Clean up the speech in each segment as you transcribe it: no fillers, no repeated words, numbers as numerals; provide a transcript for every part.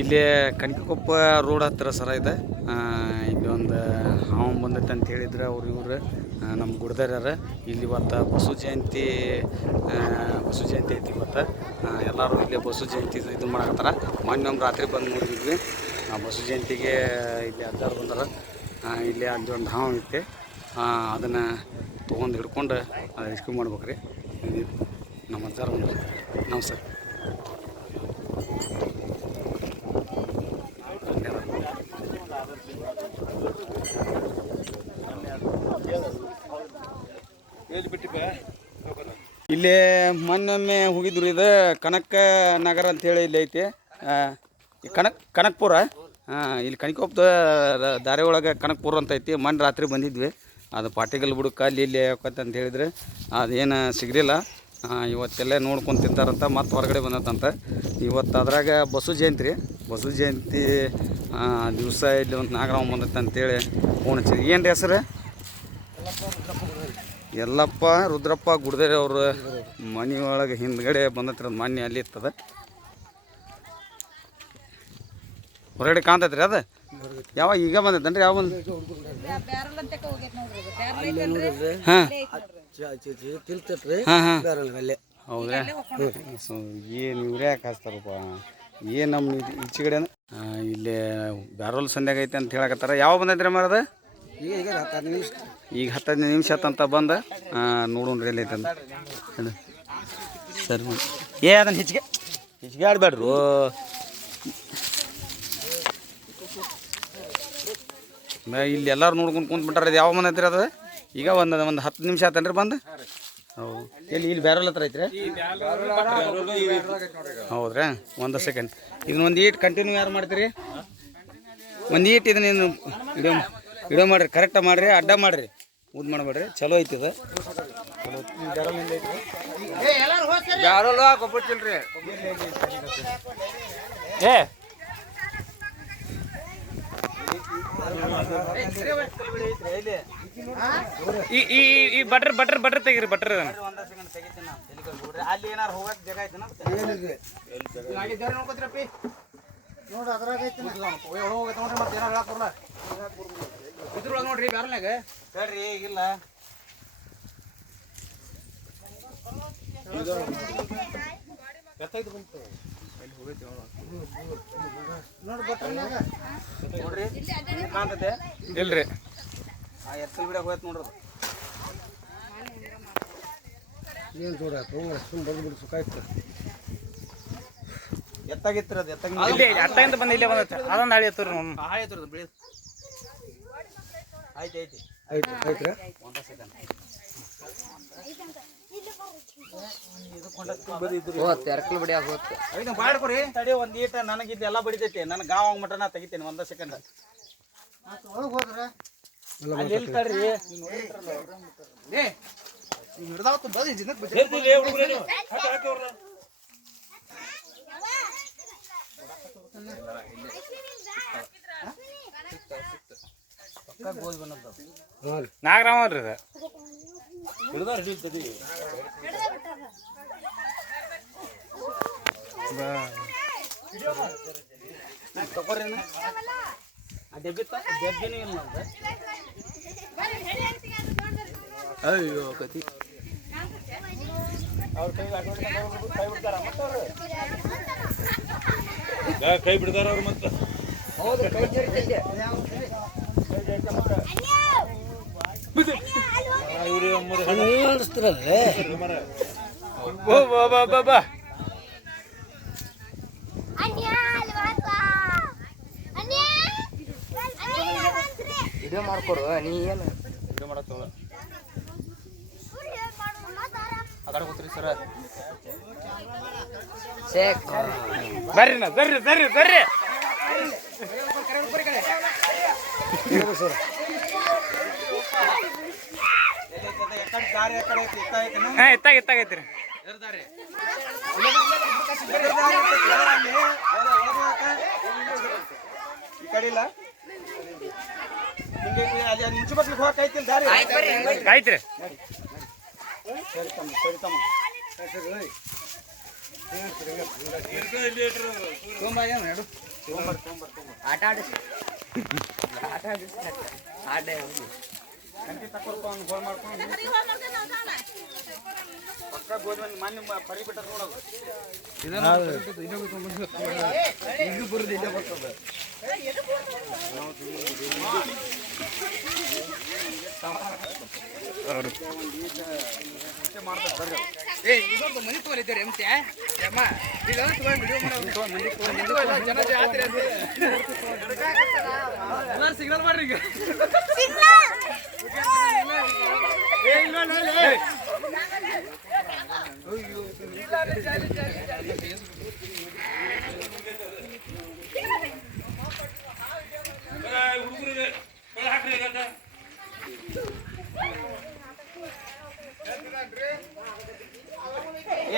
ಇಲ್ಲಿ ಕನಕಕೊಪ್ಪ ರೋಡ್ ಹತ್ತಿರ ಸರ ಇದೆ. ಇಲ್ಲಿ ಒಂದು ಹಾವು ಬಂದೈತೆ ಅಂತ ಹೇಳಿದ್ರೆ ಇವರು ನಮ್ಮ ಗುಡ್ದಾರ್ಯಾರ. ಇಲ್ಲಿ ಇವತ್ತು ಬಸವ ಜಯಂತಿ ಐತಿ ಇವತ್ತು. ಎಲ್ಲರೂ ಇಲ್ಲಿ ಬಸವ ಜಯಂತಿ ಇದು ಮಾಡಕತ್ತಾರ. ಮೊನ್ನೆ ಒಂದು ರಾತ್ರಿ ಬಂದು ನೋಡಿದ್ವಿ. ಬಸವ ಜಯಂತಿಗೆ ಇಲ್ಲಿ ಅಜ್ಜಾರು ಬಂದಾರ. ಇಲ್ಲಿ ಅಲ್ಲಿ ಒಂದು ಹಾವು ಐತೆ. ಅದನ್ನು ತೊಗೊಂಡು ಹಿಡ್ಕೊಂಡು ರೆಸ್ಕ್ಯೂ ಮಾಡ್ಬೇಕು ರೀ. ನಮ್ಮ ಅಜ್ಜಾರು ಬಂದರು. ನಮಸ್ತೆ. ಇಲ್ಲಿ ಮೊನ್ನೊಮ್ಮೆ ಹೋಗಿದ್ರು. ಇದು ಕನಕ ನಗರ ಅಂತೇಳಿ ಇಲ್ಲಿ ಐತಿ. ಕನಕಪುರ. ಇಲ್ಲಿ ಕನಕಪುರದ ದಾರಿ ಒಳಗೆ ಕನಕಪುರ ಅಂತ ಐತಿ. ಮೊನ್ನೆ ರಾತ್ರಿ ಬಂದಿದ್ವಿ. ಅದು ಪಾಟಿಗಲ್ ಬುಡಕ್ಕೆ ಅಲ್ಲಿ ಯಾಕಂತ ಹೇಳಿದ್ರೆ ಅದೇನು ಸಿಗಲಿಲ್ಲ. ಇವತ್ತೆಲ್ಲ ನೋಡ್ಕೊಂಡು ತಿಂತಾರಂತ ಮತ್ತೆ ಹೊರಗಡೆ ಬಂದತ್ತಂತ. ಇವತ್ತು ಅದ್ರಾಗ ಬಸವ ಜಯಂತಿ ರೀ. ಬಸವ ಜಯಂತಿ ದಿವಸ ಇಲ್ಲಿ ಒಂದು ನಾಗರಾಮ ಬಂದತ್ತೆ ಅಂತೇಳಿ ಫೋನ್ ಹಚ್ಚಿದ್ರಿ. ಏನು ರೀ ಹೆಸರು? ಯಲ್ಲಪ್ಪ ರುದ್ರಪ್ಪ ಗುಡ್ದೇರಿ ಅವ್ರ ಮನೆಯೊಳಗೆ ಹಿಂದ್ಗಡೆ ಬಂದತ್ರಿ. ಅದು ಮನೆ ಅಲ್ಲಿ ಇರ್ತದೆ. ಹೊರಗಡೆ ಕಾಣ್ತೈತ್ರಿ ಅದು. ಯಾವಾಗ ಈಗ ಬಂದೈತೇನ್ರಿ? ಯಾವ ಬಂದ? ಹಾಂ ಹೌದ್ರಾ? ಏನು ಇವ್ರು ಯಾಕೆ ಹಾಸ್ತಾರಪ್ಪ? ಏನು ನಮ್ಮ ಈಚೆ ಕಡೆ ಇಲ್ಲಿ ಬ್ಯಾರೋಲ್ ಸಂಧ್ಯಾಗ ಐತೆ ಅಂತ ಹೇಳಕತ್ತಾರ. ಯಾವ ಬಂದೈತ್ರಿ ಮರದ? ಈಗ 10 ನಿಮಿಷ ಆತಂತ ಬಂದ ನೋಡೋಣ್ರಿ ಎಲ್ಲಿ ಐತೆ ಅಂತ. ಸರಿ ಅದನ್ನು ಹೆಚ್ಚಿಗೆ ಆಡಬೇಡ್ರು. ಇಲ್ಲಿ ಎಲ್ಲರೂ ನೋಡ್ಕೊಂಡು ಕುಂತ್ಬಿಟ್ಟಾರ. ಇದು ಯಾವ ಬಂದೈತ್ರಿ ಅದು? ಈಗ ಒಂದು 10 ನಿಮಿಷ ಆತನ್ರಿ ಬಂದು. ಹೌದು. ಇಲ್ಲಿ ಬ್ಯಾರಲ್ ಹತ್ರ ಐತ್ರಿ? ಹೌದ್ರಾ? ಒಂದು ಸೆಕೆಂಡ್. ಇದನ್ನೊಂದು ಈಟ್ ಕಂಟಿನ್ಯೂ ಯಾರು ಮಾಡ್ತೀರಿ? ಒಂದು ಈಟ್ ಇದನ್ನೇನು ವಿಡಿಯೋ ಮಾಡಿರಿ. ಕರೆಕ್ಟಾಗಿ ಮಾಡಿರಿ. ಅಡ್ಡ ಮಾಡಿರಿ. ಉದ್ದು ಮಾಡಬೇಡ್ರಿ. ಚಲೋ ಐತಿ ಇದು. ಬ್ಯಾರಲ್ ಕೊಬ್ಬಟ್ಟಿಲ್ರಿ. ಈ ಬಟ್ರ್ ತೆಗೀರಿ. ಬಟ್ರ್ ಅಲ್ಲಿ ಏನಾರು ಹೋಗಕ್ಕೆ ಜಾಗ ಐತೆ ನೋಡ್ರಿ. ಅದ್ರಾಗ ಐತಿ ಮತ್ತೆ ಏನಾರು ಹೇಳಕ್ ಇದ್ರೊಳಗೆ ನೋಡ್ರಿ. ಬ್ಯಾರಲ್ನಾಗ ಹೇಳ್ರಿ. ಈಗಿಲ್ಲ ನೋಡ್ರಿ. ಕಾಣ್ತೈತೆ ಇಲ್ರಿ? ಎತ್ತಲ್ ಬಿಡ ಹೋಯ್ತು ನೋಡ್ರಿ. ಏನು ಜೋಡ ಬಂದ್ಬಿಟ್ಟು ಸುಖ ಆಯ್ತು. ಎತ್ತಾಗಿತ್ತು ಅದು. ಎತ್ತಾಗಿಂದ ಬಂದು ಇಲ್ಲೇ ಬಂದೈತೆ. ಅದೊಂದು ಹಾಳಿ ಎತ್ತರಿ. ಹಾಳಿ ಎತ್ತರದ ಬೆಳಿ ಆಯ್ತು. ಆಯ್ತು ಒಂದು ಸೆಕೆಂಡ್. ಮಾಡ್ಕೊರಿ ತಡಿ. ಒಂದು ಈಟ ನನಗಿದ್ದು ಎಲ್ಲ ಬಡಿತೈತಿ. ನನಗೆ ಗಾವ ಮಟನ ತೆಗಿತೇನೆ. ಒಂದು ಸೆಕೆಂಡ್. ನಾಗರಾಮ ಅಲ್ರಿ ತಗೋರೇನ? ಡೆಬ್ಬಿನೂ ಇಲ್ಲ. ಅಯ್ಯೋ ಕತಿ ಕೈ ಬಿಡ್ತಾರ ಅವ್ರು. ಮತ್ತೆ ವಿಡಿಯೋ ಮಾಡ್ಕೊಡು. ನೀ ಏನು ವಿಡಿಯೋ ಮಾಡಕ್ ಆ ಕಡೆ ಕೂತ್ರಿ ಸರ. ಬರ್ರಿ. ಎತ್ತಾಗೈತ್ರಿ. ಈ ಕಡೆ ಇಲ್ಲ. ಮುಂಚೆ ಬಸ್ಲಿಕ್ಕೆ ಹೋಗಕ್ಕಾಯ್ತಿಲ್ಲ ದಾರಿ. ಆಯ್ತ್ರಿ. ಸರಿ ತಮ್ಮ. ತುಂಬ ಏನು ಆಟ ಆಡಿಸ್ ಆಟ ಕಂಟಿ ತಕೊಳ್ಕೊ ಅವ್ನು ಗೋಲ್ ಮಾಡ್ಕೊಂಡು ಪಕ್ಕ ಗೋಲ್ ಮಣ್ಣು ಪರಿ ಬಿಟ್ಟಾರ ನೋಡೋದು ಇದು ಬರೋದು ಇಲ್ಲೇ ಬರ್ತದೆ ಇದೊಂದು ಮನೆ ತೋರಿದ್ದಾರೆ ಎಂತೆ ಅಮ್ಮ ಇದೆಲ್ಲ ವಿಡಿಯೋ ಮಾಡೋ ಜನ ಜಾತ್ರೆ ಸಿಗ್ನಲ್ ಮಾಡ್ರಿ ಈಗ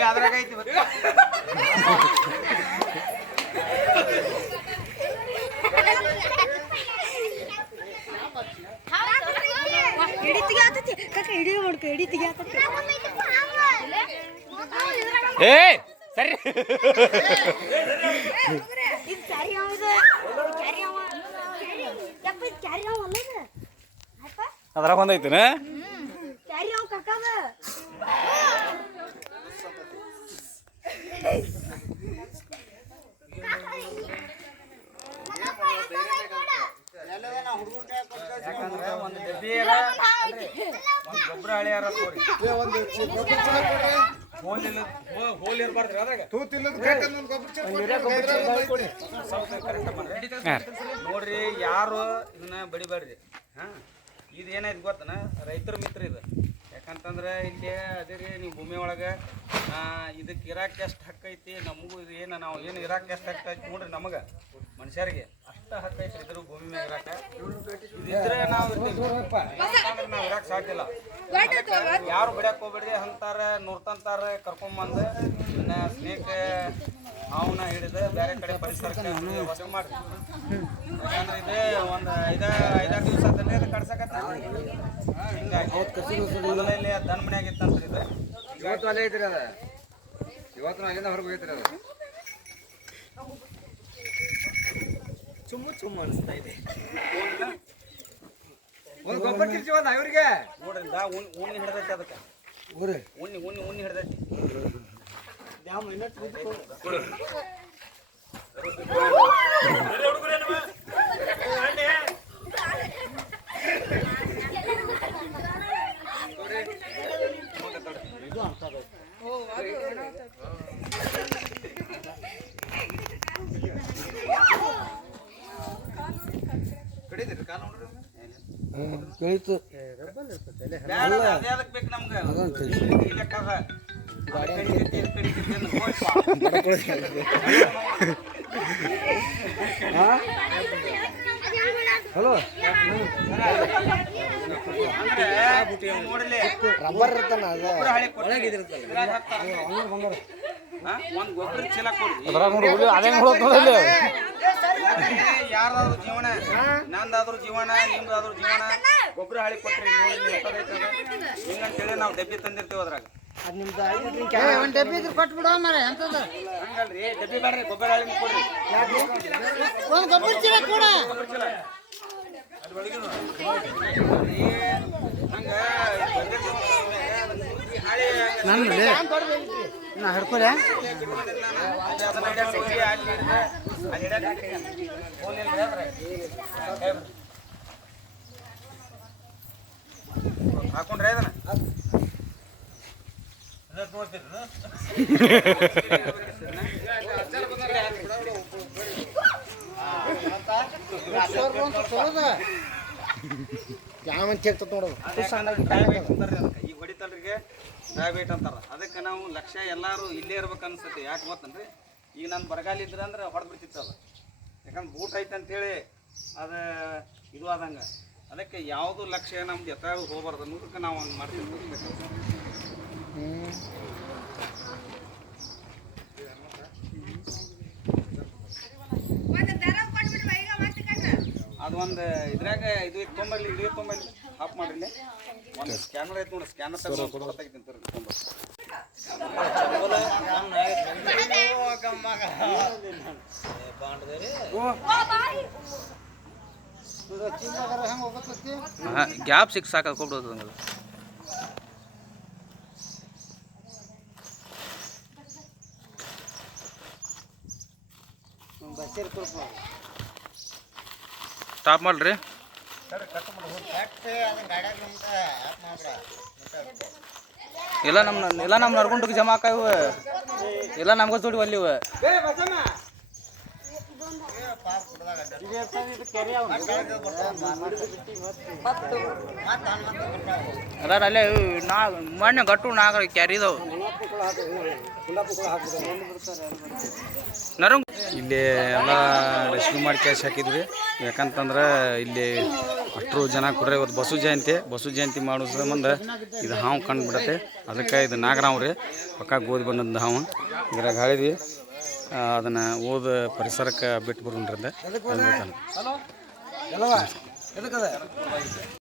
ಅದ್ರಾಗ ಐತಿ ಹಿಡಿತಿಗೆ ಆತತಿ ಕಾಕ ಹಿಡಿಯೋ ಮಾಡ್ಕೊ ಹಿಡಿತಿಗೆ ಆತತಿ ಏ ಸರಿ ಇದು ಕ್ಯಾರಿ ಅವ ಇದು ಕ್ಯಾರಿ ಅವ ಯಪ್ಪ ಇದು ಕ್ಯಾರಿ ಅವ ಅಲ್ಲ ಇದು ಅಪ್ಪ ಅದ್ರಾಗ ಬಂದೈತೇನ ಕ್ಯಾರಿ ಅವ ಕಕ್ಕದ ಯಾಕಂದ್ರೆ ಒಂದು ಡಬ್ಬಿ ಒಂದು ಗೊಬ್ಬರ ಹಳಿಯಾರ ಹೋಲ್ ಇರ್ಬಾರ್ದ್ರಿ ಅದ್ರಾಗ ನೋಡ್ರಿ ಯಾರು ಇದನ್ನ ಬಡಿಬೇಡ್ರಿ ಹಾ ಇದು ಏನಾಯ್ತು ಗೊತ್ತನ ರೈತರ ಮಿತ್ರ ಇದು ಯಾಕಂತಂದ್ರೆ ಇಲ್ಲಿ ಅದೇ ರೀ ನೀವು ಭೂಮಿ ಒಳಗೆ ಇದಕ್ಕೆ ಇರಾಕೆ ಎಷ್ಟು ಹಕ್ಕು ಐತಿ ನಮಗೂ ಇದು ಏನು ನಾವು ಏನು ಇರಾಕೆ ಎಷ್ಟು ಹಕ್ಕು ಐತಿ ನೋಡ್ರಿ ನಮಗೆ ಮನುಷ್ಯರಿಗೆ ಅಷ್ಟು ಹಕ್ಕು ಐತಿ ಇದ್ರು ಭೂಮಿ ಮ್ಯಾಗ ಇರಾಕ ಇದಿದ್ರೆ ನಾವು ನಾವು ಇರಾಕ್ ಸಾಧ್ಯ ಇಲ್ಲ ಯಾರು ಬಿಡಕ್ಕೆ ಹೋಗ್ಬೇಡ್ರಿ ಅಂತಾರ ನೂರ್ತಂತಾರ ಕರ್ಕೊಂಬಂದು ಇನ್ನ ಸ್ನೇಕ್ ಅವನ್ನ ಹಿಡಿದು ಬೇರೆ ಕಡೆ ಪರಿಸರಕ್ಕೆ ವಶ ಮಾಡ್ರಿ ಯಾಕಂದ್ರೆ ಇದು ಒಂದು ಐದಾರು ದಿವಸ ಅದನ್ನೇ ಅದು ಕಡ್ಸಕತ್ತ ಹಿಂಗಾಗಿ ಮೊದಲಲ್ಲಿ ದನ ಮನ್ಯಾಗ ಇತ್ತಂತ್ರಿ ಇದು ಇವತ್ತು ಅಲ್ಲೇ ಐತ್ರಿ ಅದ ಇವತ್ತು ಅಲ್ಲಿಂದ ಹೊರಗೆ ಹೋಗೈತ್ರಿ ಅದು ಚುಮ್ಮು ಅನಿಸ್ತಾ ಇದೆ ಒಂದು ಗೊಬ್ಬರ ಕಿರ್ಚಿವಲ್ಲ ಇವ್ರಿಗೆ ನೋಡ್ರಿ ಉಣ್ಣಿ ಹಿಡ್ದೈತಿ ಅದಕ್ಕೆ ಉಣ್ಣಿ ಹಿಡ್ದೈತಿ ಕಳಿತು ಅದಕ್ಕೆ ಬೇಕು ನಮ್ಗೆ ಲೆಕ್ಕದ ಹಲೋ ನೋಡಲಿ ರಬ್ಬರ್ ಇರ್ತಾನ ಅದ ಒಂದು ಗೊಬ್ಬರ ಚೀಲ ಕೊಡ್ರಿ ಯಾರಾದ್ರೂ ಜೀವನ ನಂದಾದ್ರೂ ಜೀವನ ನಿಮ್ದಾದ್ರೂ ಜೀವನ ಗೊಬ್ಬರ ಹಾಳಿ ಕೊಟ್ರಿ ನೋಡಿ ಹಿಂಗಂತೇಳಿ ನಾವು ಡಬ್ಬಿ ತಂದಿರ್ತೀವಿ ಅದ್ರಾಗ ಒಂದು ಡಬ್ಬಿ ಇದ್ರೆ ಕೊಟ್ಬಿಡೋ ಮಾರ ಎಂತದ ಹಂಗಲ್ರಿ ಡಬ್ಬಿ ಬೇಡ್ರಿ ಗೊಬ್ಬರ ಹಾಳಿ ಕೊಡ್ರಿ ಒಂದು ಗೊಬ್ಬರ ಚೀಲ ಕೊಡ ಗೊಬ್ಬರ ಚೀಲ ಹಂಗ ನಾ ಹಿಡ್ಕೊಲೆ ಹಾಕೊಂಡ್ರೆ ಅದನ್ನ ಈಗ ಹೊಡಿತಲ್ರಿಗೆ ಪ್ರೈವೇಟ್ ಅಂತಾರ ಅದಕ್ಕೆ ನಾವು ಲಕ್ಷ್ಯ ಎಲ್ಲರೂ ಇಲ್ಲೇ ಇರ್ಬೇಕು ಅನ್ಸುತ್ತೆ ಯಾಕೆ ಗೊತ್ತನ್ರಿ ಈಗ ನಾನು ಬರಗಾಲ ಇದ್ರೆ ಅಂದ್ರೆ ಹೊಡೆದು ಬಿಡ್ತಿತ್ತು ಅದು ಯಾಕಂದ್ರೆ ಬೂಟ್ ಐತೆ ಅಂತೇಳಿ ಅದು ಇದು ಆದಂಗೆ ಅದಕ್ಕೆ ಯಾವುದು ಲಕ್ಷ್ಯ ನಮ್ದು ಎತ್ತಾಗ ಹೋಗ್ಬಾರ್ದು ಅನ್ನೋದಕ್ಕೆ ನಾವು ಹಂಗೆ ಮಾಡ್ತಿರ್ಬೇಕು ಅದು ಒಂದು ಇದ್ರಾಗ ಇದು ತೊಂಬಲ್ಲಿ ಇದು ತೊಂಬಲ್ಲಿ ಆಫ್ ಮಾಡ್ರಿ ಒಂದು ಸ್ಕ್ಯಾನರ್ ಐತೆ ನೋಡಿ ಸ್ಕ್ಯಾನರ್ ತಗೊಂಡು ತೊಂಬ ಗ್ಯಾಪ್ ಸಿಕ್ ಸಾಕು ಹಾಕೊಬಿಡೋದು ಹಂಗಲ್ಲ ಸ್ಟಾಪ್ ಮಾಡ್ರಿ ಎಲ್ಲ ನಮ್ಮ ನಡ್ಕೊಂಡು ಜಮಾ ಆಕಾವ ಎಲ್ಲ ನಮ್ಗೆ ಜೋಡಿ ಒಲ್ಲಿ ಇವ ಅಲ್ಲ ಅಲ್ಲೇ ನಾ ಮೊನ್ನೆ ಗಟ್ಟು ನಾಗ ಕ್ಯಾರಿದವು ನರಂಗ್ ಇಲ್ಲಿ ಎಲ್ಲ ರೆಸ್ಕ್ಯೂ ಮಾಡಿ ಕ್ಯಾಶ್ ಹಾಕಿದ್ವಿ ಯಾಕಂತಂದ್ರೆ ಇಲ್ಲಿ ಅಷ್ಟರು ಜನ ಕೊಡ್ರೆ ಇವತ್ತು ಬಸವ ಜಯಂತಿ ಮಾಡೋ ಸಂಬಂಧ ಇದು ಹಾವು ಕಂಡು ಬಿಡತ್ತೆ ಅದಕ್ಕೆ ಇದು ನಾಗರಾವ್ ರೀ ಪಕ್ಕ ಗೋಧಿ ಬಣ್ಣದ ಹಾವು ಇದ್ರಾಗ ಹಾಳಿದ್ವಿ ಅದನ್ನು ಓದ ಪರಿಸರಕ್ಕೆ ಬಿಟ್ಟು ಬರೋಣ್ರಿಂದ